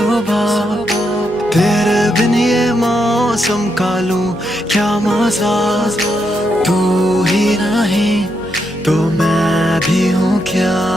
सुबह, तेरे बिन ये मौसम का लूं क्या मजा। तू ही नहीं तो मैं भी हूँ क्या।